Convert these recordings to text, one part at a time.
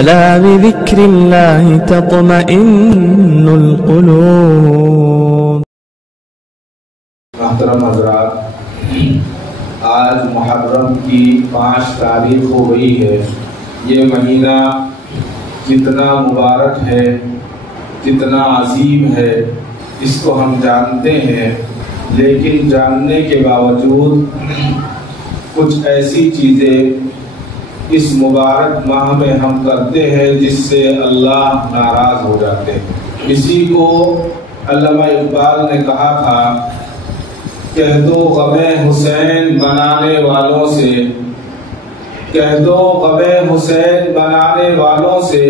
ألا بذكر الله تطمئن القلوب۔ محترم حضرات، آج محرم کی 5 تاریخ ہو گئی ہے۔ یہ مہینہ کتنا مبارک ہے، کتنا عظیم ہے، اس کو ہم جانتے ہیں، لیکن جاننے کے باوجود کچھ ایسی چیزیں اس مبارک ماہ میں ہم کرتے ہیں جس سے اللہ ناراض ہو جاتے ہیں۔ اسی کو علامہ اقبال نے کہا تھا، کہہ دو غم حسین بنانے والوں سے، کہہ دو غم حسین بنانے والوں سے،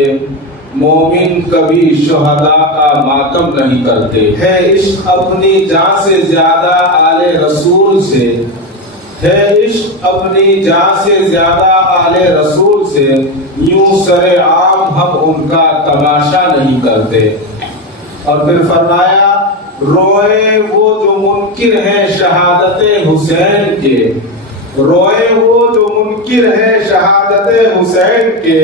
مومن کبھی شہداء کا ماتم نہیں کرتے۔ ہے عشق اپنی جان سے زیادہ آل رسول سے، ہے عشق اپنی جان سے زیادہ آل رسول سے، یوں سر عام ہم ان کا تماشا نہیں کرتے۔ اور پھر فرمایا، روئے وہ جو منکر ہیں شہادت حسین کے، روئے وہ جو منکر ہیں شہادت حسین کے،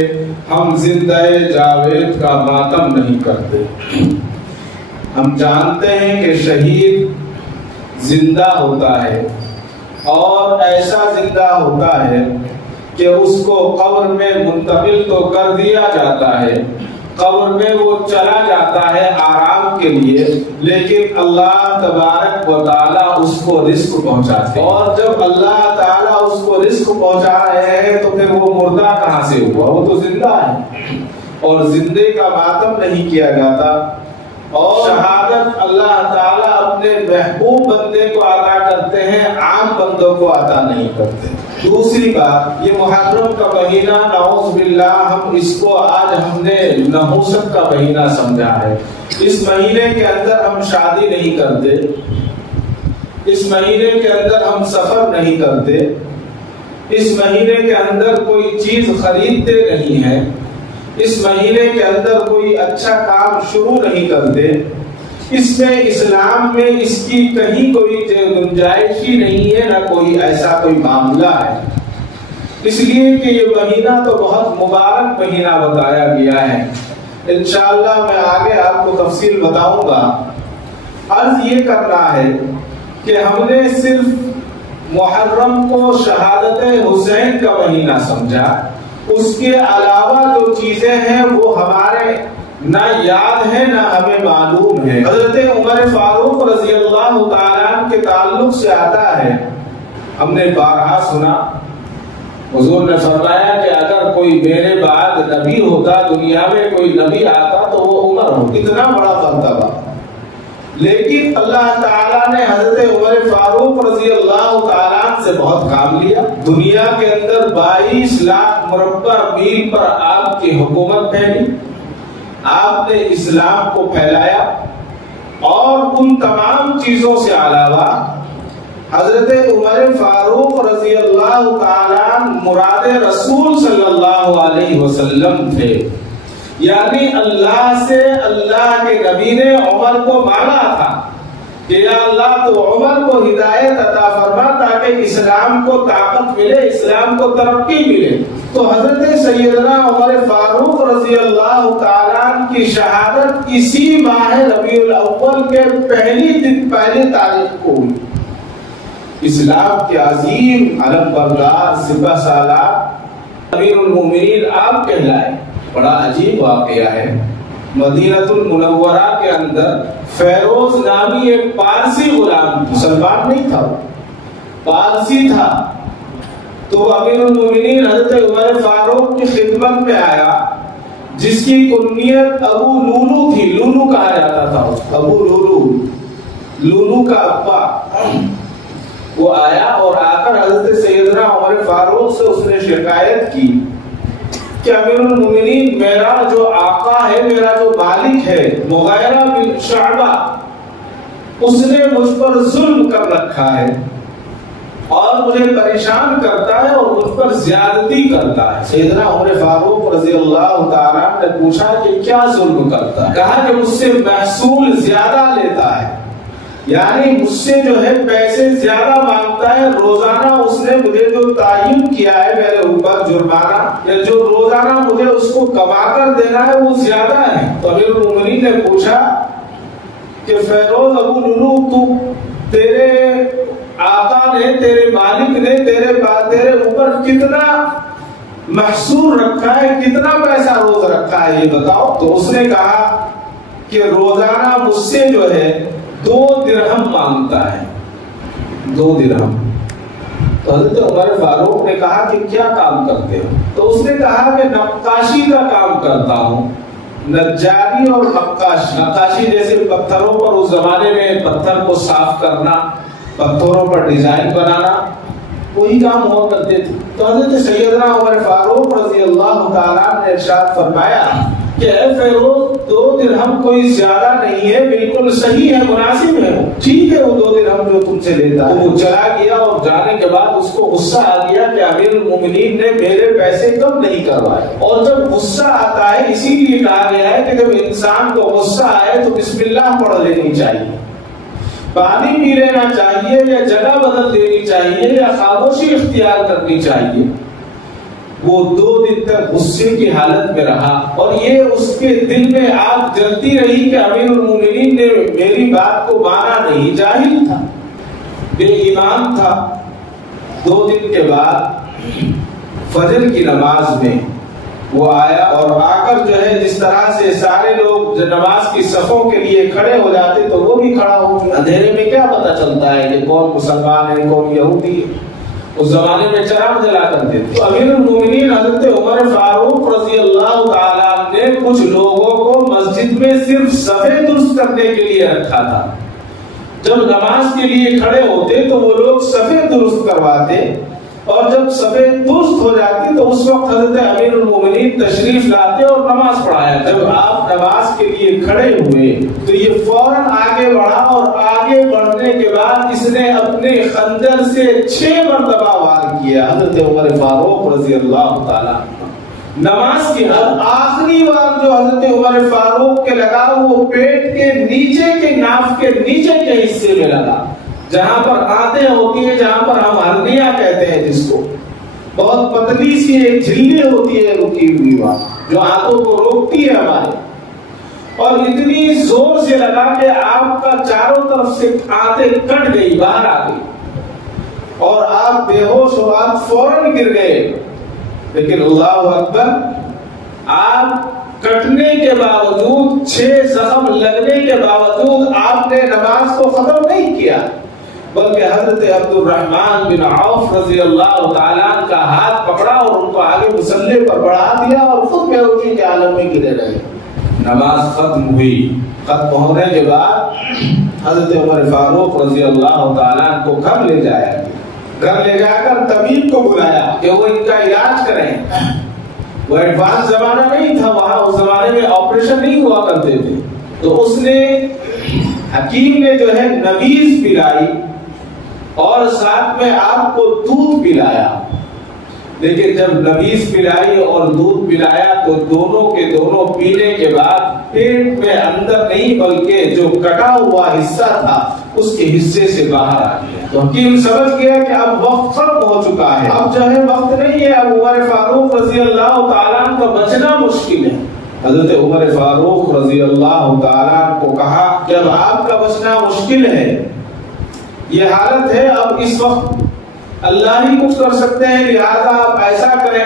ہم زندہ جاوید کا ماتم نہیں کرتے۔ ہم جانتے ہیں کہ شہید زندہ ہوتا ہے، اور ایسا زندہ ہوتا ہے کہ اس کو قبر میں منتقل تو کر دیا جاتا ہے، قبر میں وہ چلا جاتا ہے آرام کے لیے، لیکن اللہ تبارک و تعالیٰ اس کو رزق پہنچاتے ہیں۔ اور جب اللہ تعالیٰ اس کو رزق پہنچا رہے ہیں تو پھر وہ مردہ کہاں سے ہوا؟ وہ تو زندہ ہے، اور زندے کا ماتم نہیں کیا جاتا۔ اور شہادت اللہ تعالیٰ اپنے محبوب بندے کو عطا کرتے ہیں، عام بندوں کو عطا نہیں کرتے۔ دوسری بات، یہ محرم کا مہینہ نعوذ باللہ ہم اس کو آج ہم نے نحوست کا مہینہ سمجھا ہے۔ اس مہینے کے اندر ہم شادی نہیں کرتے، اس مہینے کے اندر ہم سفر نہیں کرتے، اس مہینے کے اندر کوئی چیز خریدتے نہیں ہیں، اس مہینے کے اندر کوئی اچھا کام شروع نہیں کرتے۔ اس میں اسلام میں اس کی کہیں کوئی گنجائش ہی نہیں ہے، نہ کوئی ایسا کوئی معاملہ ہے۔ اس لیے کہ یہ مہینہ تو بہت مبارک مہینہ بتایا گیا ہے۔ انشاءاللہ میں آگے آپ کو تفصیل بتاؤں گا۔ عرض یہ کرنا ہے کہ ہم نے صرف محرم کو شہادت حسین کا مہینہ سمجھا، اس کے علاوہ جو چیزیں ہیں وہ ہمارے نہ یاد ہے نہ ہمیں معلوم ہے۔ حضرت عمر فاروق رضی اللہ تعالیٰ عنہ کے تعلق سے آتا ہے، ہم نے بارہا سنا، حضور نے فرمایا کہ اگر کوئی میرے بعد نبی ہوتا، دنیا میں کوئی نبی آتا تو وہ عمر ہو۔ اتنا بڑا مرتبہ، لیکن اللہ تعالیٰ نے حضرت عمر فاروق رضی اللہ تعالیٰ عنہ سے بہت کام لیا۔ دنیا کے اندر 22 لاکھ مربع میل پر آپ کی حکومت پھیلی، آپ نے اسلام کو پھیلایا، اور ان تمام چیزوں سے علاوہ حضرت عمر فاروق رضی اللہ تعالیٰ عنہ مراد رسول صلی اللہ علیہ وسلم تھے۔ یعنی اللہ سے اللہ کے نبی نے عمر کو مانگا تھا کہ یا اللہ تو عمر کو ہدایت عطا فرما تاکہ اسلام کو طاقت ملے، اسلام کو ترقی ملے۔ تو حضرت سیدنا عمر فاروق رضی اللہ تعالیٰ عنہ کی شہادت اسی ماہ ربیع الاول کے پہلی تاریخ کو ہوئی۔ اسلام کے عظیم علم بردار سپہ سالار امیر المومنین آپ کہلائے۔ بڑا عجیب واقعہ ہے، مدینہ المنورہ کے اندر فیروز نامی ایک پارسی غلام، مسلمان نہیں تھا، پارسی تھا، تو امیر المومنین حضرت عمر فاروق کی خدمت میں آیا، جس کی کنیت ابو لولو تھی، لولو کہا جاتا تھا، ابو لولو، لولو کا ابا۔ وہ آیا اور آ کر حضرت سیدنا عمر فاروق سے اس نے شکایت کی کہ امیر المومنین، میرا جو آقا ہے، میرا جو مالک ہے مغیرہ بن شعبہ، اس نے مجھ پر ظلم کر رکھا ہے اور مجھے پریشان کرتا ہے اور مجھ پر زیادتی کرتا ہے۔ سیدنا عمر فاروق رضی اللہ تعالیٰ نے پوچھا کہ کیا ظلم کرتا ہے؟ کہا کہ مجھ سے محصول زیادہ لیتا ہے، یعنی مجھ سے جو ہے پیسے زیادہ مانگتا ہے، روزانہ اس نے مجھے جو تعین کیا ہے میرے اوپر جرمانہ، یا جو روزانہ مجھے اس کو کما کر دینا ہے وہ زیادہ ہے۔ تو امیر المومنین نے پوچھا کہ فیروز ابو لولو، تو تیرے آقا نے، تیرے مالک نے تیرے اوپر کتنا محصور رکھا ہے، کتنا پیسہ روز رکھا ہے، یہ بتاؤ۔ تو اس نے کہا کہ روزانہ مجھ سے جو ہے 2 درہم مانگتا ہے، 2 درہم۔ تو حضرت عمر فاروق نے کہا کہ کیا کام کرتے ہو؟ تو اس نے کہا کہ نقاشی کا کام کرتا ہوں، نجاری اور نقاشی جیسے پتھروں پر، اس زمانے میں پتھر کو صاف کرنا، پتھروں پر ڈیزائن بنانا، وہی کام ہوا کرتے تھے۔ تو حضرت سیدنا عمر فاروق رضی اللہ تعالیٰ نے ارشاد فرمایا کہ اے فیروز 2 درہم کوئی زیادہ نہیں ہے، بالکل صحیح ہے، مناسب ہے، ٹھیک ہے وہ 2 درہم جو تم سے لیتا ہے۔ تو وہ چلا گیا اور جانے کے بعد اس کو غصہ آ گیا کہ امیر المومنین نے میرے پیسے کم نہیں کروائے۔ اور جب غصہ آتا ہے، اسی لیے کہا گیا ہے کہ جب انسان کو غصہ آئے تو بسم اللہ پڑھ لینی چاہیے، پانی پی لینا چاہیے، یا جگہ بدل دینی چاہیے، یا خاموشی اختیار کرنی چاہیے۔ وہ 2 دن تک غصے کی حالت میں رہا، اور یہ اس کے دل میں آگ جلتی رہی کہ امیر المومنین نے میری بات کو مانا نہیں، جاہل تھا، بے ایمان تھا۔ 2 دن کے بعد فجر کی نماز میں وہ آیا، اور آ کر جو ہے جس طرح سے سارے لوگ نماز کی صفوں کے لیے کھڑے ہو جاتے تو وہ بھی کھڑا ہو گیا۔ اندھیرے میں کیا پتا چلتا ہے کہ کون مسلمان ہے کون یہودی ہے، اس زمانے میں چراغ جلا کرتے تھے۔ تو امیر المومنین حضرت عمر فاروق رضی اللہ تعالیٰ نے کچھ لوگوں کو مسجد میں صرف صفیں درست کرنے کے لیے رکھا تھا۔ جب نماز کے لیے کھڑے ہوتے تو وہ لوگ صفیں درست کرواتے، اور جب صفیں درست ہو جاتی تو اس وقت حضرت امیر المومنین تشریف لاتے اور نماز پڑھایا۔ جب آپ نماز کے لیے کھڑے ہوئے تو یہ فوراً آگے بڑھا، اور آگے بڑھنے کے بعد اس نے اپنے خنجر سے 6 مرتبہ وار کیا۔ حضرت عمر فاروق رضی اللہ تعالیٰ نماز کی آخری بار جو حضرت عمر فاروق کے لگا وہ پیٹ کے نیچے کے ناف کے نیچے کے حصے میں لگا، جہاں پر آنتیں ہوتی ہیں، جہاں پر ہم ہرنیا کہتے ہیں جس کو، بہت پتلی سی ایک جھلی ہوتی ہے رکی ہوئی وہاں جو آنتوں کو روکتی ہے ہمارے، اور اتنی زور سے لگا کہ آپ کا چاروں طرف سے آنتیں کٹ گئی، باہر آ گئی، اور آپ بے ہوش ہو، آپ فوراً گر گئے۔ لیکن اللہ اکبر، آپ کٹنے کے باوجود، 6 زخم لگنے کے باوجود آپ نے نماز کو ختم نہیں کیا، بلکہ حضرت عبد الرحمن بن عوف رضی اللہ تعالیٰ کا ہاتھ پکڑا اور ان کو آگے مصلی پر بڑھا دیا، اور خود بے ہوشی کے عالم میں گرے رہے۔ نماز ختم ہوئی، ختم ہونے کے بعد حضرت عمر فاروق رضی اللہ تعالیٰ کو گھر لے جایا، گھر لے جا کر طبیب کو بلایا کہ وہ ان کا علاج کریں۔ وہ ایڈوانس زمانہ نہیں تھا، وہاں اس زمانے میں آپریشن نہیں ہوا کرتے تھے، تو اس نے، حکیم نے جو ہے نبیذ پلائی اور ساتھ میں آپ کو دودھ پلایا۔ لیکن جب نبیذ پلائی اور دودھ پلایا تو دونوں کے دونوں پینے کے بعد پیٹ میں اندر نہیں بلکہ جو کٹا ہوا حصہ تھا اس کے حصے سے باہر آ گیا۔ تو حکیم سمجھ گیا کہ اب وقت ختم ہو چکا ہے، اب جو ہے وقت نہیں ہے، اب عمر فاروق رضی اللہ تعالیٰ کا بچنا مشکل ہے۔ حضرت عمر فاروق رضی اللہ تعالیٰ کو کہا کہ اب آپ کا بچنا مشکل ہے، یہ حالت ہے، اب اس وقت اللہ ہی کچھ کر سکتے ہیں، لہذا آپ ایسا کریں،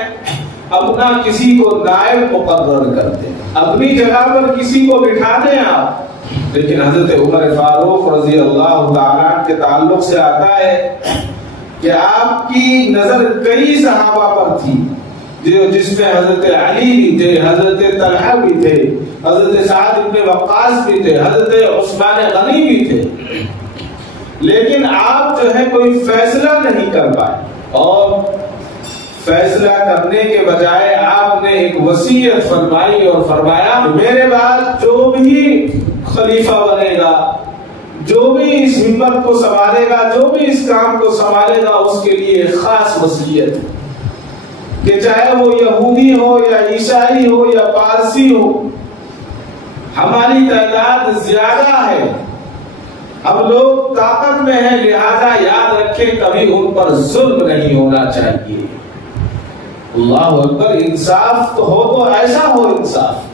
اپنا کسی کو نائب مقرر کرتے ہیں، اپنی جگہ پر کسی کو بٹھا دیں آپ۔ لیکن حضرت عمر فاروق رضی اللہ تعالیٰ کے تعلق سے آتا ہے کہ آپ کی نظر کئی صحابہ پر تھی، جس میں حضرت علی بھی تھے، حضرت طلحہ بھی تھے، حضرت سعد بن وقاص بھی تھے، حضرت عثمان غنی بھی تھے، لیکن آپ جو ہے کوئی فیصلہ نہیں کر پائے، اور فیصلہ کرنے کے بجائے آپ نے ایک وصیت فرمائی اور فرمایا میرے بعد جو بھی خلیفہ بنے گا، جو بھی اس ہمت کو سنبھالے گا، جو بھی اس کام کو سنبھالے گا، اس کے لیے خاص وصیت ہے کہ چاہے وہ یہودی ہو یا عیسائی ہو یا پارسی ہو، ہماری تعداد زیادہ ہے، اب لوگ طاقت میں ہیں، لہذا یاد رکھیں کبھی ان پر ظلم نہیں ہونا چاہیے۔ اللہ اکبر، انصاف تو ہو تو ایسا ہو انصاف۔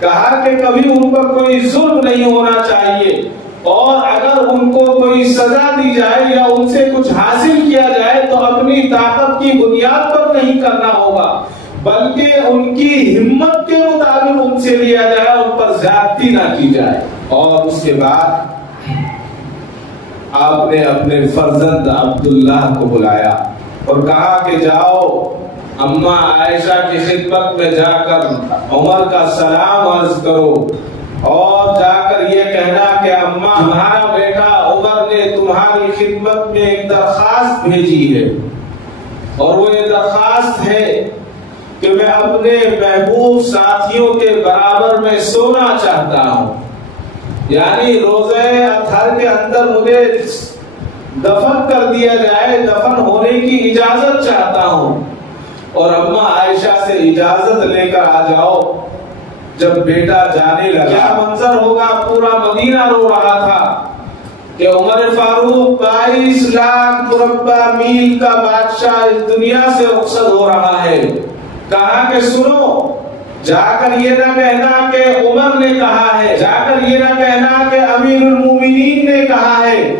کہا کہ کبھی ان پر کوئی ظلم نہیں ہونا چاہیے، اور اگر ان کو کوئی سزا دی جائے یا ان سے کچھ حاصل کیا جائے تو اپنی طاقت کی بنیاد پر نہیں کرنا ہوگا، بلکہ ان کی ہمت کے مطابق ان سے لیا جائے، ان پر زیادتی نہ کی جائے۔ اور اس کے بعد آپ نے اپنے فرزند عبداللہ کو بلایا اور کہا کہ جاؤ اماں عائشہ کی خدمت میں جا کر عمر کا سلام عرض کرو، اور جا کر یہ کہنا کہ اماں تمہارا بیٹا عمر نے تمہاری خدمت میں ایک درخواست بھیجی ہے، اور وہ یہ درخواست ہے کہ میں اپنے محبوب ساتھیوں کے برابر میں سونا چاہتا ہوں، یعنی روزہ اطہر کے اندر مجھے دفن کر دیا جائے، دفن ہونے کی اجازت چاہتا ہوں۔ اور اماں عائشہ سے اجازت لے کر آ جاؤ۔ جب بیٹا جانے لگا، کیا منظر ہوگا، پورا مدینہ رو رہا تھا کہ عمر فاروق 22 لاکھ مربع میل کا بادشاہ اس دنیا سے رخصت ہو رہا ہے۔ کہا کہ سنو، جا کر یہ نہ کہنا کہ عمر نے کہا ہے، جا کر یہ نہ کہنا کہ امیر المومنین نے کہا ہے،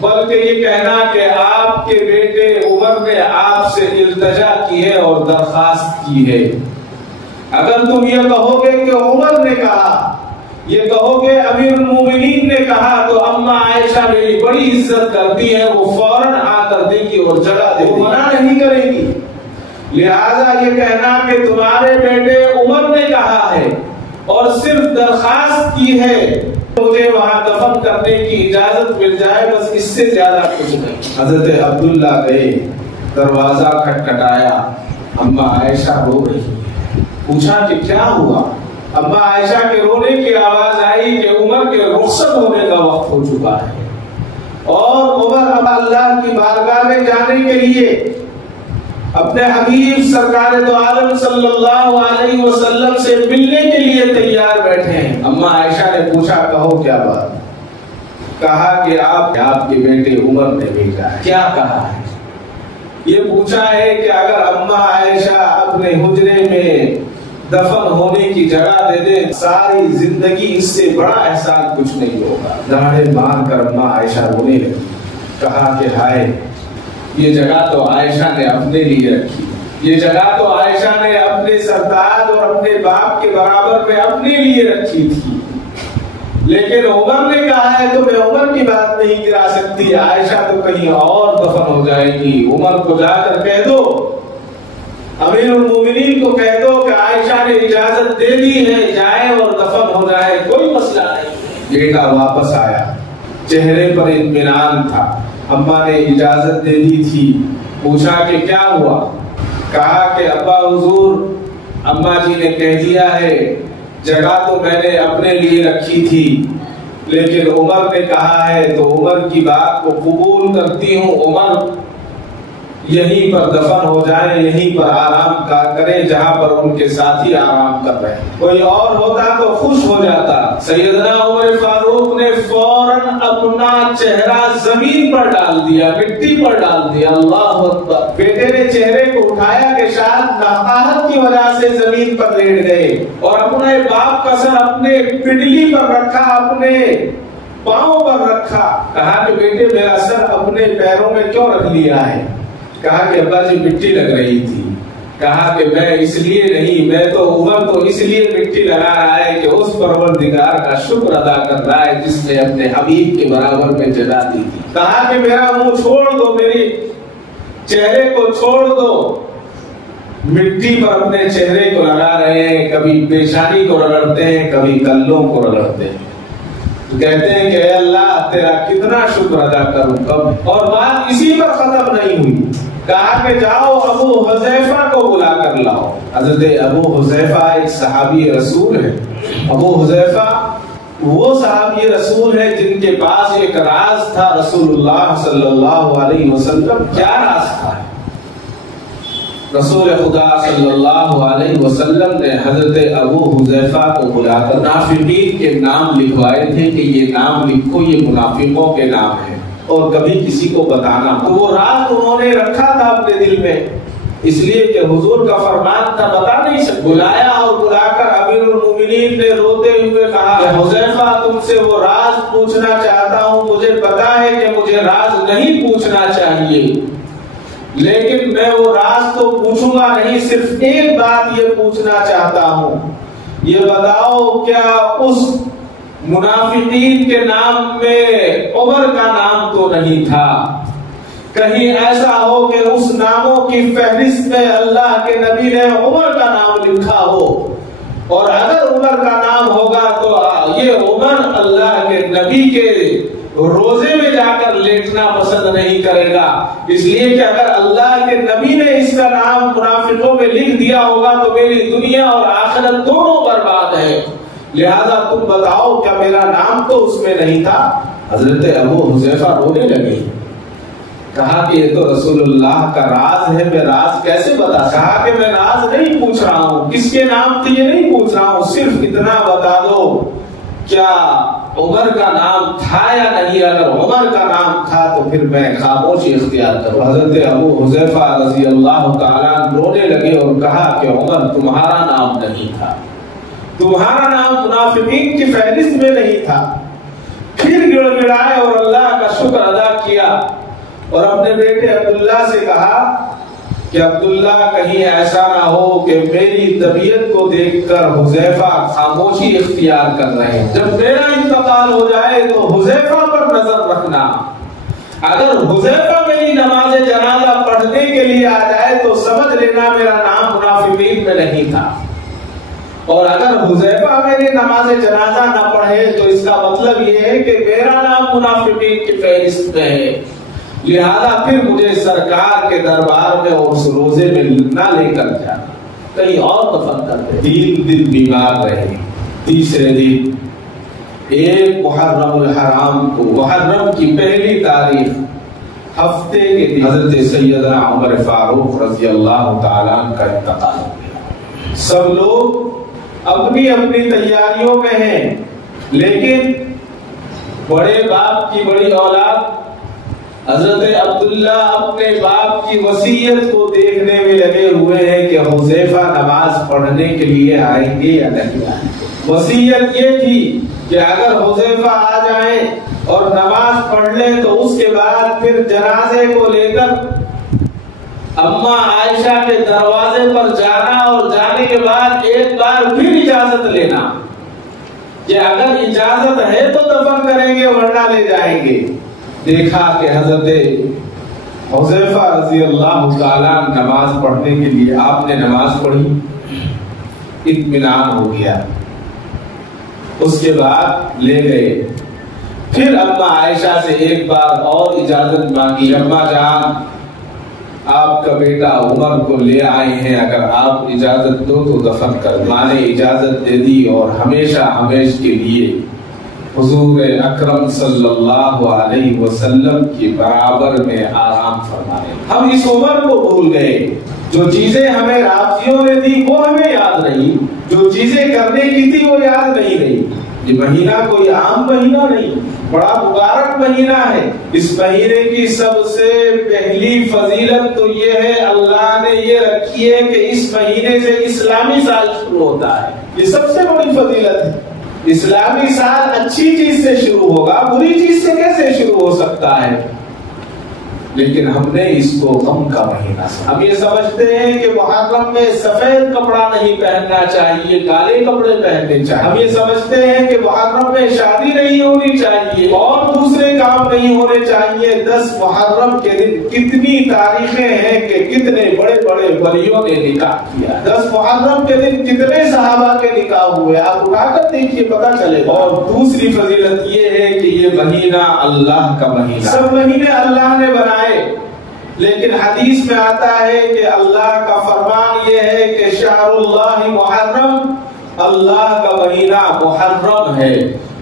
بلکہ یہ کہنا کہ آپ کے بیٹے عمر نے آپ سے التجا کی ہے اور درخواست کی ہے۔ اگر تم یہ کہو گے کہ عمر نے کہا، یہ کہو گے امیر المومنین نے کہا، تو اماں عائشہ میری بڑی عزت کرتی ہے، وہ فوراً آ کر دے گی اور جگہ دے گی، منع نہیں کرے گی۔ لہذا یہ کہنا کہ تمہارے بیٹے عمر نے کہا ہے اور صرف درخواست کی ہے، مجھے وہاں دفن کرنے کی اجازت مل جائے، بس اس سے زیادہ کچھ نہیں۔ حضرت عبداللہ گئے، دروازہ کھٹکھٹایا، اماں عائشہ رو رہی، پوچھا کہ کیا ہوا؟ اماں عائشہ کے رونے کی آواز آئی کہ عمر کے رخصت ہونے کا وقت ہو چکا ہے، اور عمر اب اللہ کی بارگاہ میں جانے کے لیے اپنے حبیب سرکار دو عالم صلی اللہ علیہ وسلم سے ملنے کے لیے تیار بیٹھے ہیں۔ اماں عائشہ نے پوچھا کہو کیا بات؟ کہا کہ آپ کے بیٹے عمر نے بھیجا ہے۔ کیا کہا ہے؟ یہ پوچھا ہے کہ اگر اماں عائشہ اپنے حجرے میں دفن ہونے کی جگہ دے دے، ساری زندگی اس سے بڑا احسان کچھ نہیں ہوگا۔ داڑھیں باندھ کر اماں عائشہ رونے لگی، کہا کہ ہائے، یہ جگہ تو عائشہ نے اپنے لیے رکھی، یہ جگہ تو عائشہ نے اپنے سردار اور اپنے باپ کے برابر میں اپنے لیے رکھی تھی، لیکن عمر نے کہا ہے تو میں عمر کی بات نہیں گرا سکتی، عائشہ تو کہیں اور دفن ہو جائے گی۔ عمر کو جا کر کہہ دو، امیر المومنین کو کہہ دو کہ عائشہ نے اجازت دے دی ہے، جائے اور دفن ہو جائے، کوئی مسئلہ نہیں۔ بیٹا واپس آیا، چہرے پر اطمینان تھا، اماں نے اجازت دے دی تھی۔ پوچھا کہ کیا ہوا؟ کہا کہ ابا حضور، اماں جی نے کہہ دیا ہے، جگہ تو میں نے اپنے لیے رکھی تھی، لیکن عمر نے کہا ہے تو عمر کی بات کو قبول کرتی ہوں، عمر یہیں پر دفن ہو جائے، یہیں پر آرام کرے جہاں پر ان کے ساتھی آرام کر رہے ہیں۔ کوئی اور ہوتا تو خوش ہو جاتا۔ سیدنا عمر فاروق نے فوراً اپنا چہرہ زمین پر ڈال دیا، مٹی پر ڈال دیا۔ اللہ اکبر۔ بیٹے نے چہرے کو اٹھایا کہ شاید ناقاہت کی وجہ سے زمین پر لیٹ گئے، اور اپنے باپ کا سر اپنے پنڈلی پر رکھا، اپنے پاؤں پر رکھا۔ کہا کہ بیٹے میرا سر اپنے پیروں میں کیوں رکھ لیا ہے؟ کہا کہ ابا جی مٹی لگ رہی تھی۔ کہا کہ میں اس لیے نہیں، میں تو عمر تو اس لیے مٹی لگا رہا ہے کہ اس پروردگار کا شکر ادا کر رہا ہے جس نے اپنے حبیب کے برابر میں جگہ دی تھی۔ کہا کہ میرا منہ چھوڑ دو، میری چہرے کو چھوڑ دو، مٹی پر اپنے چہرے کو لگا رہے ہیں، کبھی پیشانی کو رگڑتے ہیں، کبھی کلوں کو رگڑتے ہیں، کہتے ہیں کہ اے اللہ تیرا کتنا شکر ادا کروں کب۔ اور بات اسی پر ختم نہیں ہوئی، کہا کہ جاؤ ابو حذیفہ کو بلا کر لاؤ۔ حضرت ابو حذیفہ ایک صحابی رسول ہے۔ ابو حذیفہ وہ صحابی رسول ہے جن کے پاس ایک راز تھا رسول اللہ صلی اللہ علیہ وسلم۔ کیا راز تھا؟ رسول خدا صلی اللہ علیہ وسلم نے حضرت ابو حذیفہ کو بلا کر منافقین کے نام لکھوائے تھے کہ یہ نام لکھو، یہ منافقوں کے نام ہیں اور کبھی کسی کو بتانا۔ تو وہ راز انہوں نے رکھا تھا اپنے دل میں، اس لیے کہ حضور کا فرمان تھا بتا نہیں سکتے۔ بلایا اور بلا کر امیر المومنین نے روتے ہوئے کہا کہ حذیفہ تم سے وہ راز پوچھنا چاہتا ہوں، مجھے پتا ہے کہ مجھے راز نہیں پوچھنا چاہیے، لیکن میں وہ راز تو پوچھوں گا نہیں، صرف ایک بات یہ پوچھنا چاہتا ہوں، یہ بتاؤ کیا اس منافقین کے نام میں عمر کا نام تو نہیں تھا؟ کہیں ایسا ہو کہ اس ناموں کی فہرست میں اللہ کے نبی نے عمر کا نام لکھا ہو، اور اگر عمر کا نام ہوگا تو یہ عمر اللہ کے نبی کے روزے میں جا کر لیٹنا پسند نہیں کرے گا، اس لیے کہ اگر اللہ کے نبی نے اس کا نام منافقوں میں لکھ دیا ہوگا تو میری دنیا اور آخرت دونوں برباد ہے، لہذا تم بتاؤ کیا میرا نام تو اس میں نہیں تھا؟ حضرت ابو حذیفہ رونے لگے، کہا کہ یہ تو رسول اللہ کا راز ہے، میں راز کیسے بتا؟ کہا کہ میں راز نہیں پوچھ رہا ہوں، کس کے نام تھے یہ نہیں پوچھ رہا ہوں، صرف اتنا بتا دو کیا عمر کا نام تھا یا نہیں؟ اگر عمر کا نام تھا تو پھر میں خاموشی اختیار کروں۔ حضرت ابو حذیفہ رضی اللہ تعالیٰ رونے لگے اور کہا کہ عمر تمہارا نام نہیں تھا، تمہارا نام منافقین کی فہرست میں نہیں تھا۔ پھر گڑ گڑائے اور اللہ کا شکر ادا کیا اور اپنے بیٹے عبداللہ سے کہا کہ عبداللہ کہیں ایسا نہ ہو کہ میری طبیعت کو دیکھ کر حذیفہ خاموشی اختیار کر رہے ہیں، جب میرا انتقال ہو جائے تو حذیفہ پر نظر رکھنا، اگر حذیفہ میری نماز جنازہ پڑھنے کے لیے آ جائے تو سمجھ لینا میرا نام منافقین میں نہیں تھا، اور اگر حذیفہ میری نماز جنازہ نہ پڑھے تو اس کا مطلب یہ ہے کہ میرا نام منافقین کی فہرست میں ہے، لہذا پھر مجھے سرکار کے دربار میں اس روزے میں نہ لے کر جانا، کہیں اور دفن کر دے۔ 3 دن بیمار رہے، تیسرے دن ایک محرم الحرام کو، محرم کی پہلی تاریخ ہفتے کے دن حضرت سیدنا عمر فاروق رضی اللہ تعالیٰ کا انتقال ہو گیا۔ سب لوگ اپنی اپنی تیاریوں میں ہیں، لیکن بڑے باپ کی بڑی اولاد حضرت عبداللہ اپنے باپ کی وصیت کو دیکھنے میں لگے ہوئے ہیں کہ حذیفہ نماز پڑھنے کے لیے آئیں گے یا نہیں آئیں گے۔ وصیت یہ تھی کہ اگر حذیفہ آ جائیں اور نماز پڑھ لیں تو اس کے بعد پھر جنازے کو لے کر اماں عائشہ کے دروازے پر جانا اور جانے کے بعد ایک بار پھر اجازت لینا کہ اگر اجازت ہے تو دفن کریں گے ورنہ لے جائیں گے۔ دیکھا کہ حضرت حذیفہ رضی اللہ تعالیٰ نماز پڑھنے کے لیے آپ نے نماز پڑھی، اطمینان ہو گیا، اس کے بعد لے گئے، پھر اماں عائشہ سے ایک بار اور اجازت مانگی، اماں جان آپ کا بیٹا عمر کو لے آئے ہیں، اگر آپ اجازت دو تو دفن کر دیں۔ ماں نے اجازت دے دی اور ہمیشہ ہمیشہ کے لیے حضور اکرم صلی اللہ علیہ وسلم کی برابر میں آرام فرمانے۔ ہم اس عمر کو بھول گئے، جو چیزیں ہمیں رافضیوں نے دی وہ ہمیں یاد نہیں، جو چیزیں کرنے کی تھی وہ یاد نہیں رہی۔ یہ مہینہ کوئی عام مہینہ نہیں، بڑا مبارک مہینہ ہے۔ اس مہینے کی سب سے پہلی فضیلت تو یہ ہے اللہ نے یہ رکھی ہے کہ اس مہینے سے اسلامی سال شروع ہوتا ہے، یہ سب سے بڑی فضیلت ہے۔ اسلامی سال اچھی چیز سے شروع ہوگا، بری چیز سے کیسے شروع ہو سکتا ہے؟ لیکن ہم نے اس کو غم کا مہینہ سمجھا۔ ہم یہ سمجھتے ہیں کہ محرم میں سفید کپڑا نہیں پہننا چاہیے، کالے کپڑے پہننے چاہیے۔ ہم یہ سمجھتے ہیں کہ محرم میں شادی نہیں ہونی چاہیے اور دوسرے کام نہیں ہونے چاہیے۔ 10 محرم کے دن کتنی تاریخیں ہیں کہ کتنے بڑے بڑے ولیوں نے نکاح کیا۔ 10 محرم کے دن کتنے صحابہ کے نکاح ہوئے، آپ اٹھا کر دیکھیے پتہ چلے گا۔ اور دوسری فضیلت یہ ہے کہ یہ مہینہ اللہ کا مہینہ، سب مہینے اللہ نے بنائے، لیکن حدیث میں آتا ہے کہ اللہ کا فرمان یہ ہے کہ شہر اللہ محرم، اللہ کا مہینہ محرم ہے۔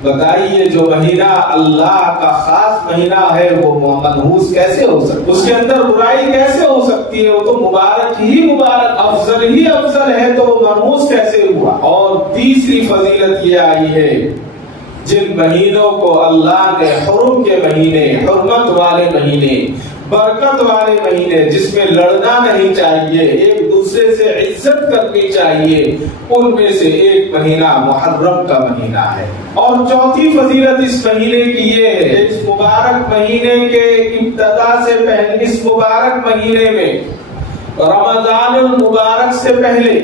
بتائیے جو مہینہ اللہ کا خاص مہینہ ہے وہ منحوس کیسے ہو سکتا ہے؟ اس کے اندر برائی کیسے ہو سکتی ہے؟ وہ تو مبارک ہی مبارک، افضل ہی افضل ہے، تو وہ منحوس کیسے ہوا؟ اور تیسری فضیلت یہ آئی ہے جن مہینوں کو اللہ نے حرم کے مہینے، حرمت والے مہینے، برکت والے مہینے، جس میں لڑنا نہیں چاہیے، ایک دوسرے سے عزت کرنی چاہیے، ان میں سے ایک مہینہ محرم کا مہینہ ہے۔ اور چوتھی فضیلت اس مہینے کی یہ ہے، اس مبارک مہینے کے ابتدا سے پہلے، اس مبارک مہینے میں رمضان المبارک سے پہلے،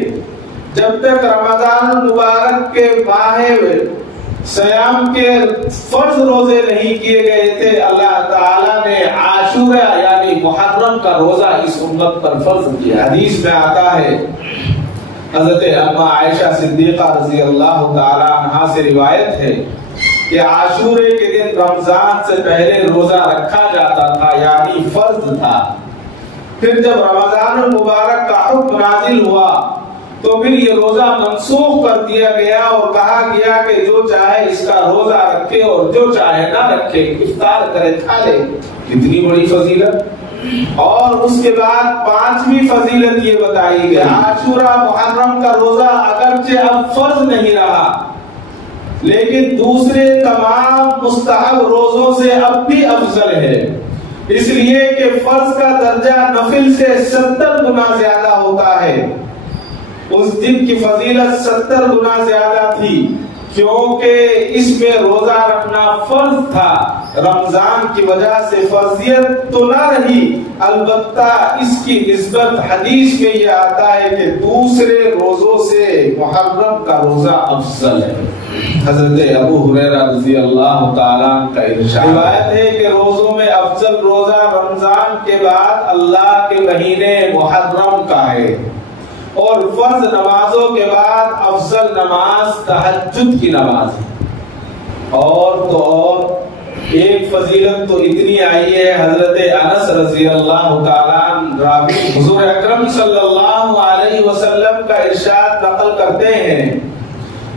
جب تک رمضان المبارک کے ماہ سیام کے فرض روزے نہیں کیے گئے تھے، اللہ تعالیٰ نے عاشورہ یعنی محرم کا روزہ اس امت پر فرض کیا۔ حدیث میں آتا ہے، حضرت اما عائشہ صدیقہ رضی اللہ تعالیٰ عنہا سے روایت ہے کہ عاشورے کے دن رمضان سے پہلے روزہ رکھا جاتا تھا، یعنی فرض تھا۔ پھر جب رمضان المبارک کا حکم نازل ہوا تو پھر یہ روزہ منسوخ کر دیا گیا اور کہا گیا کہ جو چاہے اس کا روزہ رکھے اور جو چاہے نہ رکھے، افطار کرے کھا لے۔ کتنی بڑی فضیلت! اور اس کے بعد پانچویں فضیلت یہ بتائی گئی، عاشورہ محرم کا روزہ اگرچہ اب فرض نہیں رہا لیکن دوسرے تمام مستحب روزوں سے اب بھی افضل ہے، اس لیے کہ فرض کا درجہ نفل سے 70 گنا زیادہ ہوتا ہے۔ اس دن کی فضیلت 70 گنا زیادہ تھی کیونکہ اس میں روزہ رکھنا فرض تھا۔ رمضان کی وجہ سے فرضیت تو نہ رہی، البتہ اس کی نسبت حدیث میں یہ آتا ہے کہ دوسرے روزوں سے محرم کا روزہ افضل ہے۔ حضرت ابو ہریرہ رضی اللہ تعالیٰ کا ارشاد روایت ہے کہ روزوں میں افضل روزہ رمضان کے بعد اللہ کے مہینے محرم کا ہے، اور فرض نمازوں کے بعد افضل نماز تہجد کی نماز ہے۔ اور تو اور ایک فضیلت تو اتنی آئی ہے، حضرت انس رضی اللہ تعالیٰ عنہ راوی حضور اکرم صلی اللہ علیہ وسلم کا ارشاد نقل کرتے ہیں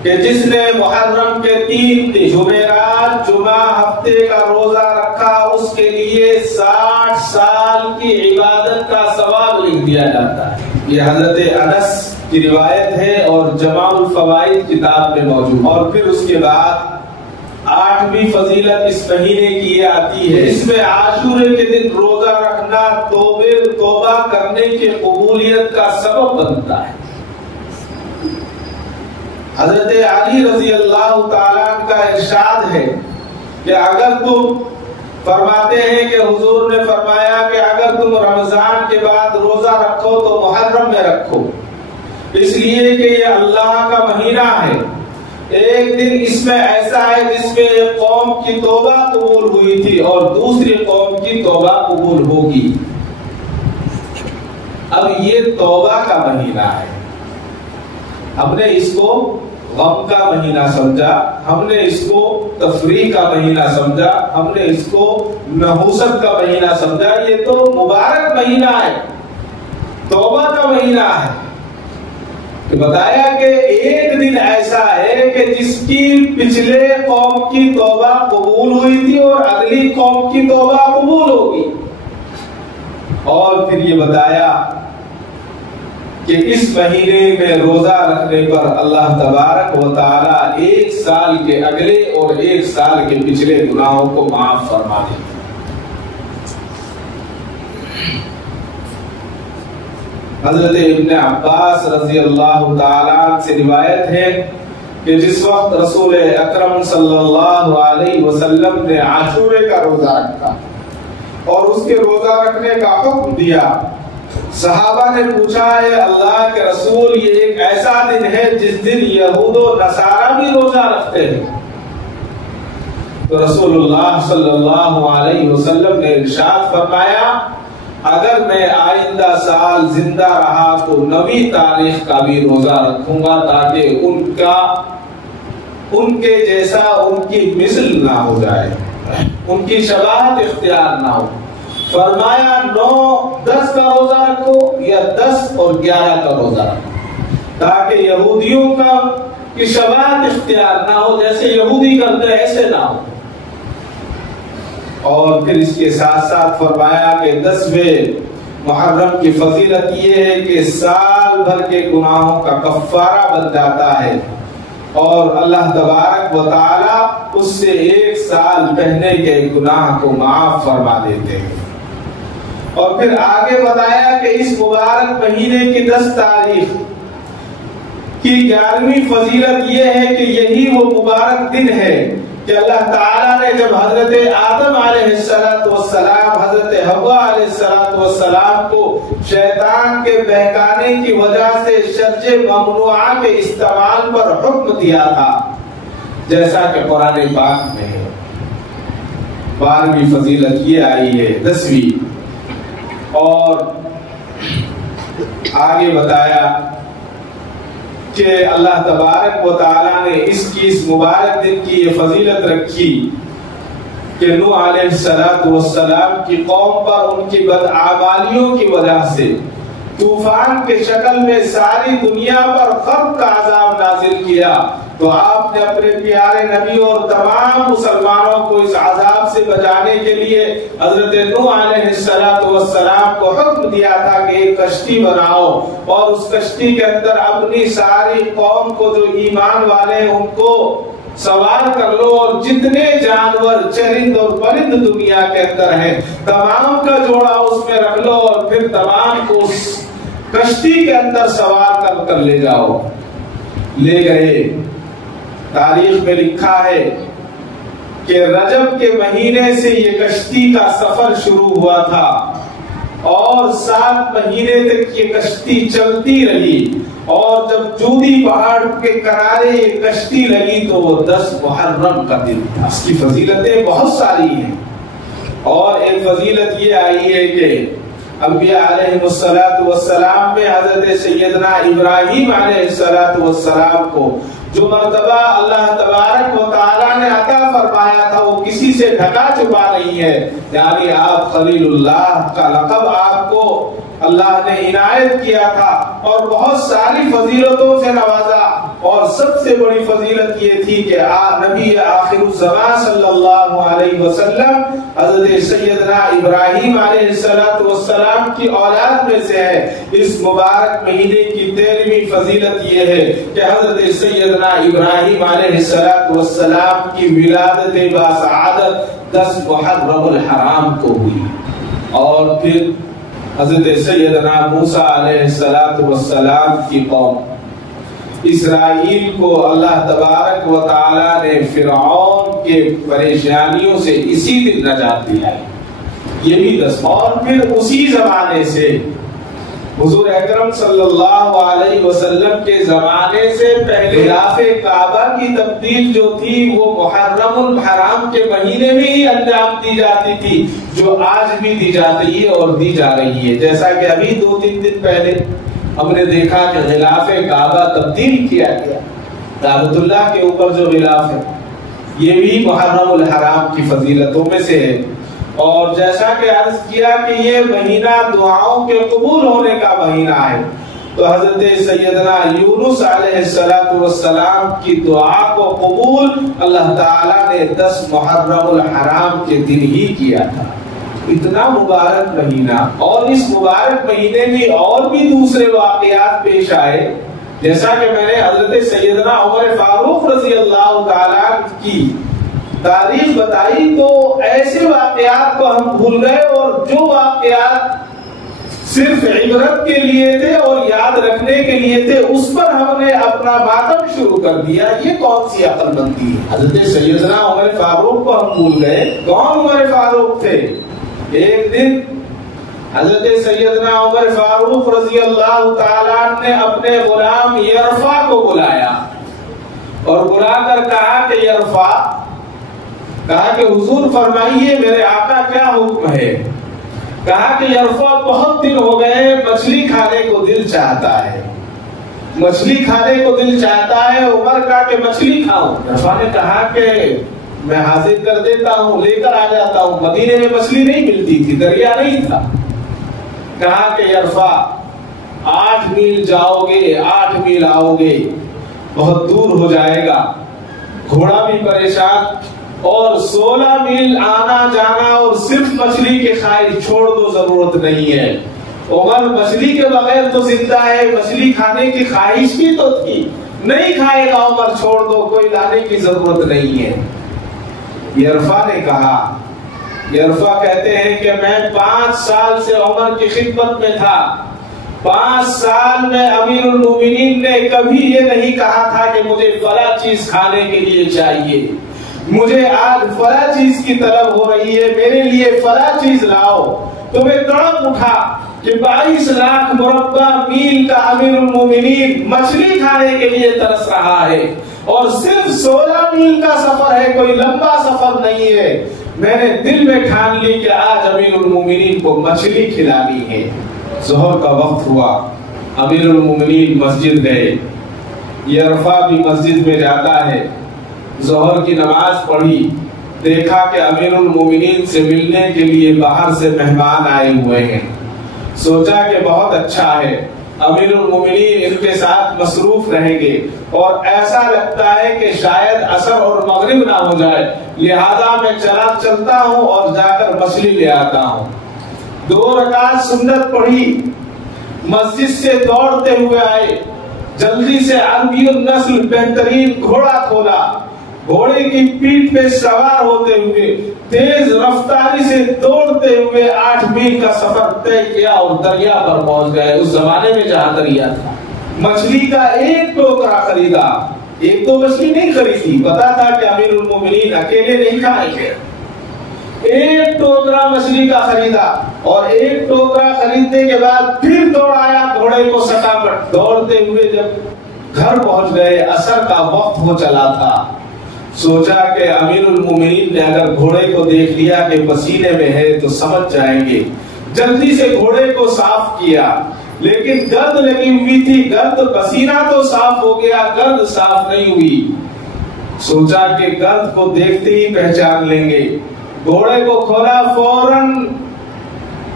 کہ جس نے محرم کے 3 جمعرات، جمعہ، ہفتے کا روزہ رکھا، اس کے لیے 60 سال کی عبادت کا ثواب لکھ دیا جاتا ہے۔ یہ حضرت انس کی روایت ہے اور جماع الفوائد کتاب میں موجود۔ اور پھر اس کے بعد 8ویں فضیلت اس مہینے کی یہ آتی ہے، اس میں عاشورے کے دن روزہ رکھنا توبہ کرنے کی قبولیت کا سبب بنتا ہے۔ حضرت علی رضی اللہ تعالیٰ کا ارشاد ہے کہ اگر تم فرماتے ہیں کہ حضور نے فرمایا کہ اگر تم رمضان کے بعد روزہ رکھو تو محرم میں رکھو، اس لیے کہ یہ اللہ کا مہینہ ہے۔ ایک دن اس میں ایسا ہے جس میں ایک قوم کی توبہ قبول ہوئی تھی اور دوسری قوم کی توبہ قبول ہوگی۔ اب یہ توبہ کا مہینہ ہے، ہم نے اس کو غم کا مہینہ سمجھا، ہم نے اس کو تفریح کا مہینہ سمجھا، ہم نے اس کو نحوست کا مہینہ سمجھا۔ یہ تو مبارک مہینہ ہے، توبہ کا مہینہ ہے۔ کہ بتایا کہ ایک دن ایسا ہے کہ جس کی پچھلے قوم کی توبہ قبول ہوئی تھی اور اگلی قوم کی توبہ قبول ہوگی۔ اور پھر یہ بتایا کہ اس مہینے میں روزہ رکھنے پر اللہ تبارک و تعالی 1 سال کے اگلے اور 1 سال کے پچھلے گناہوں کو معاف فرما دے۔ حضرت ابن عباس رضی اللہ تعالیٰ سے روایت ہے کہ جس وقت رسول اکرم صلی اللہ علیہ وسلم نے عاشورے کا روزہ رکھا اور اس کے روزہ رکھنے کا حکم دیا، صحابہ نے پوچھا ہے اللہ کے رسول یہ ایک ایسا دن ہے جس دن یہود و نصارہ بھی روزہ رکھتے ہیں؟ تو رسول اللہ صلی اللہ علیہ وسلم نے ارشاد فرمایا اگر میں آئندہ سال زندہ رہا تو 9ویں تاریخ کا بھی روزہ رکھوں گا تاکہ ان کے جیسا ان کی مثل نہ ہو جائے، ان کی شباہت اختیار نہ ہو۔ فرمایا 9، 10 کا روزہ رکھو یا 10 اور 11 کا روزہ رکھو، تاکہ یہودیوں کا کہ شباہت اختیار نہ ہو، جیسے یہودی کرتے ایسے نہ ہو۔ اور پھر اس کے ساتھ ساتھ فرمایا کہ 10ویں محرم کی فضیلت یہ ہے کہ سال بھر کے گناہوں کا کفارہ بن جاتا ہے، اور اللہ تبارک و تعالی اس سے 1 سال پہلے کے گناہ کو معاف فرما دیتے ہیں۔ اور پھر آگے بتایا کہ اس مبارک مہینے کی 10 تاریخ کی 11ویں فضیلت یہ ہے کہ یہی وہ مبارک دن ہے کہ اللہ تعالیٰ نے جب حضرت آدم علیہ السلام، حضرت حوا علیہ السلام کو شیطان کے بہکانے کی وجہ سے شرج ممنوعہ کے استعمال پر حکم دیا تھا، جیسا کہ قرآن پاک میں ہے۔ 12ویں فضیلت یہ آئی ہے 10ویں، اور آگے بتایا کہ اللہ تبارک و تعالیٰ نے اس مبارک دن کی یہ فضیلت رکھی کہ نوح علیہ السلام کی قوم پر ان کی بدعمالیوں کی وجہ سے طوفان کے شکل میں ساری دنیا پر غرق کا عذاب نازل کیا، تو آپ نے اپنے پیارے نبی اور تمام مسلمانوں کو اس عذاب سے بچانے کے لیے حضرت نوح علیہ السلام کو حکم دیا تھا کہ ایک کشتی بناؤ، اور اس کشتی کے اندر اپنی ساری قوم کو جو ایمان والے ہیں ان کو سوار کر لو، اور جتنے جانور چرند اور پرند دنیا کے اندر ہیں تمام کا جوڑا اس میں رکھ لو، اور پھر تمام کو اس کشتی کے اندر سوار کر لے جاؤ۔ لے گئے۔ تاریخ میں لکھا ہے کہ رجب کے مہینے سے یہ کشتی کا سفر شروع ہوا تھا، اور 7 مہینے تک یہ کشتی چلتی رہی، اور جب جودی پہاڑ کے کنارے یہ کشتی لگی تو وہ 10 محرم کا دن تھا۔ اس کی فضیلتیں بہت ساری ہیں، اور ایک فضیلت یہ آئی ہے کہ انبیاء علیہ السلام میں حضرت سیدنا ابراہیم علیہ السلام کو جو مرتبہ اللہ تبارک و تعالیٰ نے عطا فرمایا تھا وہ کسی سے ڈھکا چھپا نہیں ہے، یعنی آپ خلیل اللہ کا لقب آپ کو اللہ نے عنایت کیا تھا، اور بہت ساری فضیلتوں سے نوازا، اور سب سے بڑی فضیلت یہ تھی کہ نبی آخر الزمان صلی اللہ علیہ وسلم حضرت سیدنا ابراہیم علیہ السلام کی اولاد میں سے ہے۔ اس مبارک مہینے کی 13ویں فضیلت یہ ہے کہ حضرت سیدنا ابراہیم علیہ السلام کی ولادت باسعادت 10 محرم الحرام کو ہوئی، اور پھر حضرت سیدنا موسیٰ علیہ السلام کی قوم اسرائیل کو اللہ تبارک و تعالیٰ نے فرعون کے پریشانیوں سے اسی دن نجات دلائی، یہ بھی 10۔ اور پھر اسی زمانے سے حضور اکرم صلی اللہ علیہ وسلم کے زمانے سے پہلے غلاف کعبہ کی تبدیل جو تھی وہ محرم الحرام کے مہینے میں ہی انجام دی جاتی تھی، جو آج بھی دی جاتی ہے اور دی جا رہی ہے، جیسا کہ ابھی 2-3 دن پہلے ہم نے دیکھا کہ غلاف کعبہ تبدیل کیا گیا، کعبۃ اللہ کے اوپر جو غلاف ہے یہ بھی محرم الحرام کی فضیلتوں میں سے ہے۔ اور جیسا کہ عرض کیا کہ یہ مہینہ دعاؤں کے قبول ہونے کا مہینہ ہے، تو حضرت سیدنا یونس علیہ السلام کی دعا کو قبول اللہ تعالیٰ نے 10 محرم الحرام کے دن ہی کیا تھا۔ اتنا مبارک مہینہ، اور اس مبارک مہینے میں اور بھی دوسرے واقعات پیش آئے، جیسا کہ میں نے حضرت سیدنا عمر فاروق رضی اللہ تعالیٰ کی تاریخ بتائی تو ایسے واقعات کو ہم بھول گئے، اور جو واقعات صرف عبرت کے لیے تھے اور یاد رکھنے کے لیے تھے اس پر ہم نے اپنا ماتم شروع کر دیا، یہ کون سی عقل مندی ہے؟ حضرت سیدنا عمر فاروق کو ہم بھول گئے۔ کون عمر فاروق تھے؟ ایک دن حضرت سیدنا عمر فاروق رضی اللہ تعالیٰ نے اپنے غلام یرفع کو بلایا، اور بلا کر کہا کہ یرفع، کہا کہ حضور فرمائیے میرے آقا کیا حکم ہے؟ کہا کہ یرفع بہت دن ہو گئے مچھلی کھانے کو دل چاہتا ہے، مچھلی کھانے کو دل چاہتا ہے۔ عمر کہا کہ مچھلی کھاؤں؟ یرفع نے کہا کہ میں حاضر کر دیتا ہوں، لے کر آ جاتا ہوں۔ مدینے میں مچھلی نہیں ملتی تھی، دریا نہیں تھا۔ کہا کہ یرفع 8 میل جاؤ گے 8 میل آؤ گے، بہت دور ہو جائے گا، گھوڑا بھی پریشان، اور 16 میل آنا جانا اور صرف مچھلی کے خواہش چھوڑ دو، ضرورت نہیں ہے۔ عمر مچھلی کے بغیر تو زندہ ہے، مچھلی کھانے کی خواہش بھی تو تھی، نہیں کھائے گا عمر، چھوڑ دو، کوئی لانے کی ضرورت نہیں ہے۔ یرفع نے کہا، یرفع کہتے ہیں کہ میں 5 سال سے عمر کی خدمت میں تھا، 5 سال میں امیر المومنین نے کبھی یہ نہیں کہا تھا کہ مجھے فلاں چیز کھانے کے لیے چاہیے، مجھے آج فلاں چیز کی طلب ہو رہی ہے، میرے لیے فلاں چیز لاؤ۔ تمہیں تڑپ اٹھا کہ 22 لاکھ مربع میل کا امیر المومنین مچھلی کھانے کے لیے ترس رہا ہے، اور صرف 16 میل کا سفر ہے، کوئی لمبا سفر نہیں ہے۔ میں نے دل میں ٹھان لی کہ آج امیر المومنین کو مچھلی کھلانی ہے۔ ظہر کا وقت ہوا، امیر المومنین مسجد گئے، یرفع بھی مسجد میں جاتا ہے، ظہر کی نماز پڑھی، دیکھا کہ امیر المومنین سے ملنے کے لیے باہر سے مہمان آئے ہوئے ہیں، سوچا کہ بہت اچھا ہے، امیر المومنین ان کے ساتھ مصروف رہیں گے، اور ایسا لگتا ہے کہ شاید عصر اور مغرب نہ ہو جائے، لہذا میں چلتا ہوں اور جا کر مچھلی لے آتا ہوں۔ 2 رکعت سنت پڑھی، مسجد سے دوڑتے ہوئے آئے، جلدی سے عربی النسل بہترین گھوڑا کھولا، گھوڑے کی پیٹھ پہ سوار ہوتے ہوئے تیز رفتاری سے دوڑتے ہوئے 8 میل کا سفر طے کیا اور دریا پر پہنچ گئے۔ اس زمانے میں جہاں دریا تھا، مچھلی کا ایک ٹوکرا خریدا، ایک تو مچھلی نہیں خریدی، پتا تھا کہ امیر المومنین اکیلے نہیں کھائیں گے، ایک ٹوکرا مچھلی کا خریدا، اور ایک ٹوکرا خریدنے کے بعد پھر دوڑایا گھوڑے کو سٹاپٹ، دوڑتے ہوئے جب گھر پہنچ گئے، عصر کا وقت ہو چلا تھا، سوچا کہ امیر المومنین نے اگر گھوڑے کو دیکھ لیا کہ پسینے میں ہے تو سمجھ جائیں گے، جلدی سے گھوڑے کو صاف کیا، لیکن گرد لگی ہوئی تھی، گرد، پسینہ تو صاف ہو گیا، گرد صاف نہیں ہوئی، سوچا کہ گرد کو دیکھتے ہی پہچان لیں گے، گھوڑے کو کھولا، فوراً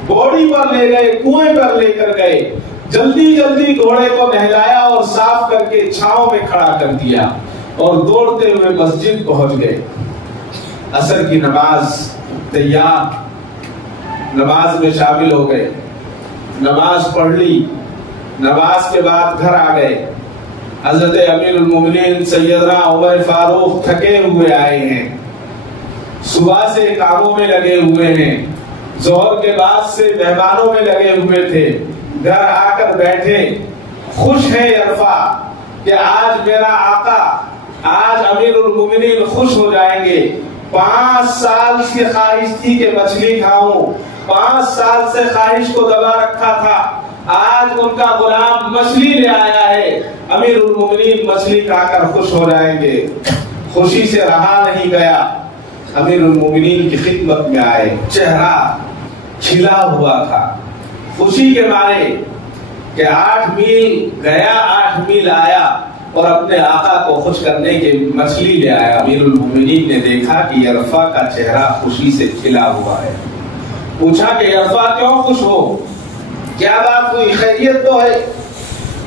بوڑی پر لے گئے، کنویں پر لے کر گئے، جلدی جلدی گھوڑے کو نہلایا اور صاف کر کے چھاؤں میں کھڑا کر دیا، اور دوڑتے ہوئے مسجد پہنچ گئے۔ عصر کی نماز تیار، نماز میں شامل ہو گئے، نماز پڑھ لی، نماز کے بعد گھر آ گئے۔ حضرت امیر المومنین سیدنا عمر فاروق تھکے ہوئے آئے ہیں، صبح سے کاموں میں لگے ہوئے ہیں، ظہر کے بعد سے مہمانوں میں لگے ہوئے تھے، گھر آ کر بیٹھے، خوش ہے یرفع کہ آج میرا آقا، آج امیر المومنین خوش ہو جائیں گے۔ 5 سال کی خواہش تھی کہ مچھلی کھاؤں، 5 سال سے خواہش کو دبا رکھا تھا، آج ان کا غلام مچھلی لے آیا ہے، امیر المومنین مچھلی کھا کر خوش ہو جائیں گے۔ خوشی سے رہا نہیں گیا، امیر المومنین کی خدمت میں آئے، چہرہ کھلا ہوا تھا خوشی کے مارے کہ 8 میل گیا، 8 میل آیا، اور اپنے آقا کو خوش کرنے کے مچھلی لے آیا۔ امیر المومنین نے دیکھا کہ یرفع کا چہرہ خوشی سے کھلا ہوا ہے، پوچھا کہ یرفع کیوں خوش ہو، کیا بات ہوئی، خیریت تو ہے؟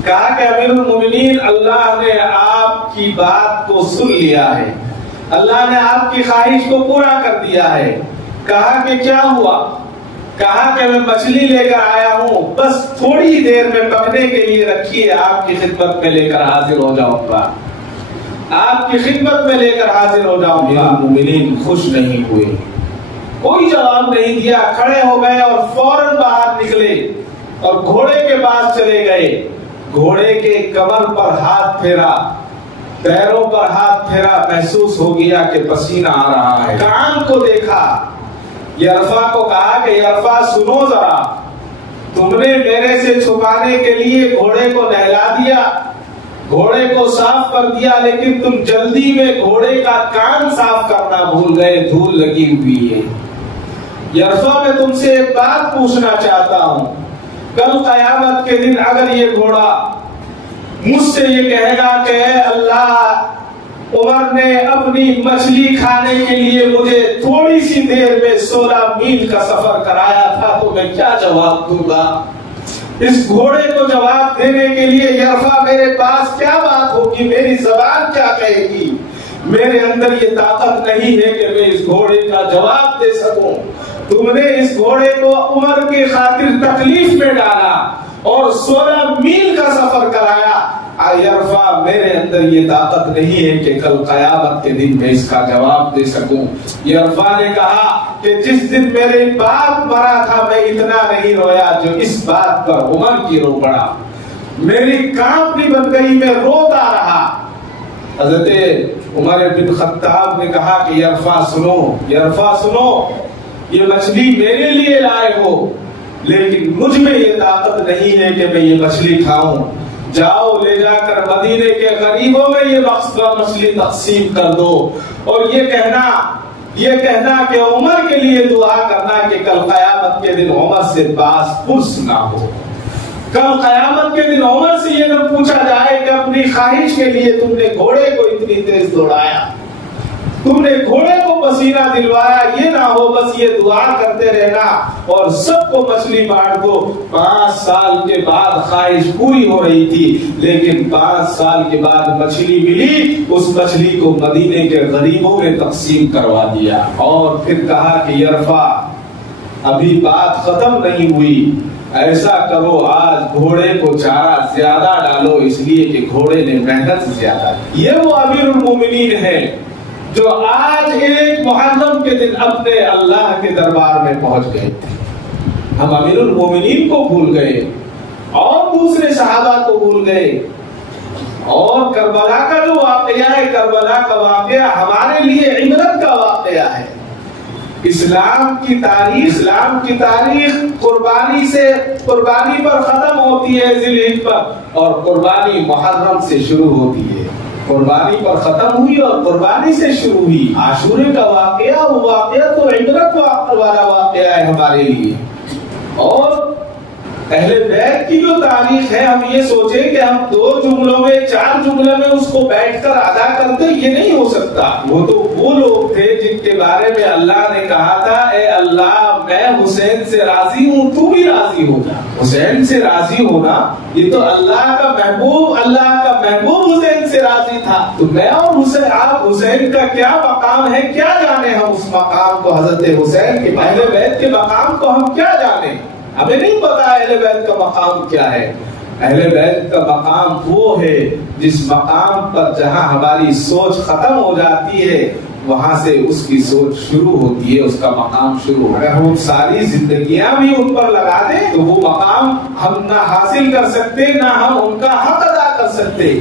کہا کہ امیر المومنین، اللہ نے آپ کی بات کو سن لیا ہے، اللہ نے آپ کی خواہش کو پورا کر دیا ہے۔ کہا کہ کیا ہوا؟ کہا کہ میں مچھلی لے کر آیا ہوں، بس تھوڑی دیر میں پکنے کے لیے رکھیے، آپ کی خدمت میں لے کر حاضر ہو جاؤں گا، آپ کی خدمت میں لے کر حاضر ہو جاؤں گا۔ مومنین خوش نہیں ہوئے، کوئی جواب نہیں دیا، کھڑے ہو گئے اور فوراً باہر نکلے اور گھوڑے کے پاس چلے گئے، گھوڑے کے کمر پر ہاتھ پھیرا، پیروں پر ہاتھ پھیرا، محسوس ہو گیا کہ پسینہ آ رہا ہے، کان کو دیکھا، یرفع کو کہا کہ یرفع سنو ذرا، تم نے میرے سے چھپانے کے لیے گھوڑے کو نہلا دیا، گھوڑے کو صاف کر دیا، لیکن تم جلدی میں گھوڑے کا کان صاف کرنا بھول گئے، دھول لگی ہوئی ہے۔ یرفع میں تم سے ایک بات پوچھنا چاہتا ہوں، کل قیامت کے دن اگر یہ گھوڑا مجھ سے یہ کہے گا کہ اے اللہ، عمر نے اپنی مچھلی کھانے کے لیے مجھے تھوڑی سی دیر میں 16 میل کا سفر کرایا تھا، تو میں کیا جواب دوں گا؟ اس گھوڑے کو جواب دینے کے لیے یرفا میرے پاس کیا بات ہوگی، میری زبان کیا کہے گی؟ میرے اندر یہ طاقت نہیں ہے کہ میں اس گھوڑے کا جواب دے سکوں۔ تم نے اس گھوڑے کو عمر کی خاطر تکلیف میں ڈالا اور 16 میل کا سفر کرایا۔ یرفا میرے اندر یہ طاقت نہیں ہے کہ کل قیامت کے دن میں اس کا جواب دے سکوں۔ یرفا نے کہا کہ جس دن میرے باپ مرا تھا میں اتنا نہیں رویا جو اس بات پر عمر کی رو پڑا، میری کانپنی بن گئی، میں روتا رہا۔ حضرت عمر بن خطاب نے کہا کہ یرفا سنو، یرفا سنو، یہ مچھلی میرے لیے لائے ہو لیکن مجھ میں یہ طاقت نہیں ہے کہ میں یہ مچھلی کھاؤں، جاؤ لے جا کر مدینے کے غریبوں میں یہ مچھلی تقسیم کر دو، اور یہ کہنا کہ عمر کے لیے دعا کرنا کہ کل قیامت کے دن عمر سے باس پرس نہ ہو، کل قیامت کے دن عمر سے یہ نہ پوچھا جائے کہ اپنی خواہش کے لیے تم نے گھوڑے کو اتنی تیز دوڑایا، تم نے گھوڑے کو پسینہ دلوایا، یہ نہ ہو بس یہ دعا کرتے رہنا اور سب کو مچھلی بانٹ دو۔ 5 سال کے بعد خواہش پوری ہو رہی تھی لیکن 5 سال کے بعد مچھلی ملی، اس مچھلی کو مدینے کے غریبوں نے تقسیم کروا دیا، اور پھر کہا کہ یرفا ابھی بات ختم نہیں ہوئی، ایسا کرو آج گھوڑے کو چارہ زیادہ ڈالو اس لیے کہ گھوڑے نے محنت زیادہ کی۔ یہ وہ امیر المومنین ہے جو آج ایک محرم کے دن اپنے اللہ کے دربار میں پہنچ گئے تھے۔ ہم امیر المومنین کو بھول گئے اور دوسرے صحابہ کو بھول گئے، اور کربلا کا جو واقعہ ہے، کربلا کا واقعہ ہمارے لیے عبرت کا واقعہ ہے۔ اسلام کی تاریخ قربانی پر ختم ہوتی ہے ذی الحجہ پر، اور قربانی محرم سے شروع ہوتی ہے۔ قربانی پر ختم ہوئی اور قربانی سے شروع ہوئی۔ عاشورے کا واقعہ، وہ واقعہ تو عبرت والا واقعہ ہے ہمارے لیے۔ اور اہل بیت کی جو تاریخ ہے، ہم یہ سوچیں کہ ہم 2 جملوں میں 4 جملوں میں اس کو بیٹھ کر ادا کرتے، یہ نہیں ہو سکتا۔ وہ تو وہ لوگ تھے جن کے بارے میں اللہ نے کہا تھا اے اللہ میں حسین سے راضی ہوں، تو بھی راضی ہو جا۔ حسین سے راضی ہونا یہ تو اللہ کا محبوب حسین سے راضی تھا، تو میں اور حسین، آپ حسین کا کیا مقام ہے کیا جانے ہم اس مقام کو، حضرت حسین کے اہل بیت کے مقام کو ہم کیا جانے، ہمیں نہیں پتا اہل بیت کا مقام کیا ہے۔ اہل بیت کا مقام وہ ہے جس مقام پر جہاں ہماری سوچ ختم ہو جاتی ہے وہاں سے اس کی سوچ شروع ہوتی ہے، اس کا مقام شروع ہو۔ اگر ہم ساری زندگیاں بھی ان پر لگا دیں تو وہ مقام ہم نہ حاصل کر سکتے، نہ ہم ان کا حق ادا کر سکتے۔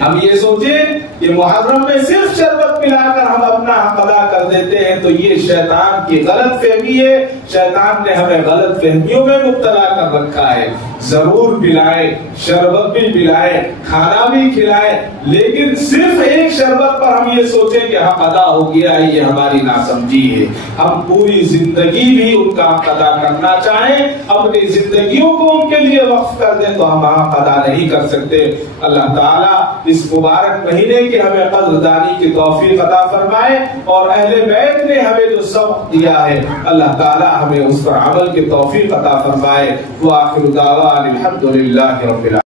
ہم یہ سوچیں کہ محرم میں صرف شربت پلا کر ہم اپنا حق ادا کر دیتے ہیں تو یہ شیطان کی غلط فہمی ہے، شیطان نے ہمیں غلط فہمیوں میں مبتلا کر رکھا ہے۔ ضرور پلائے، شربت بھی پلائے، کھانا بھی کھلائے، لیکن صرف ایک شربت پر ہم یہ سوچیں کہ حق ادا ہو گیا ہے، یہ ہماری ناسمجھی ہے۔ ہم پوری زندگی بھی ان کا حق ادا کرنا چاہیں، اپنی زندگیوں کو ان کے لیے وقف کر دیں تو ہم حق ادا نہیں کر سکتے۔ اللہ تعالیٰ اس مبارک مہینے کے ہمیں قدردانی کی توفیق عطا فرمائے، اور اہل بیت نے ہمیں جو سبق دیا ہے اللہ تعالیٰ ہمیں اس پر عمل کی توفیق عطا فرمائے۔ وآخر دعوانا الحمدللہ رب العالمین۔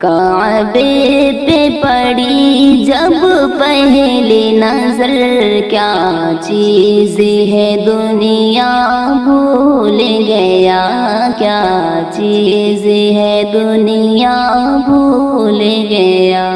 کعبے پہ پڑی جب پہلی نظر، کیا چیز ہے دنیا بھول گیا، کیا چیز ہے دنیا بھول گیا۔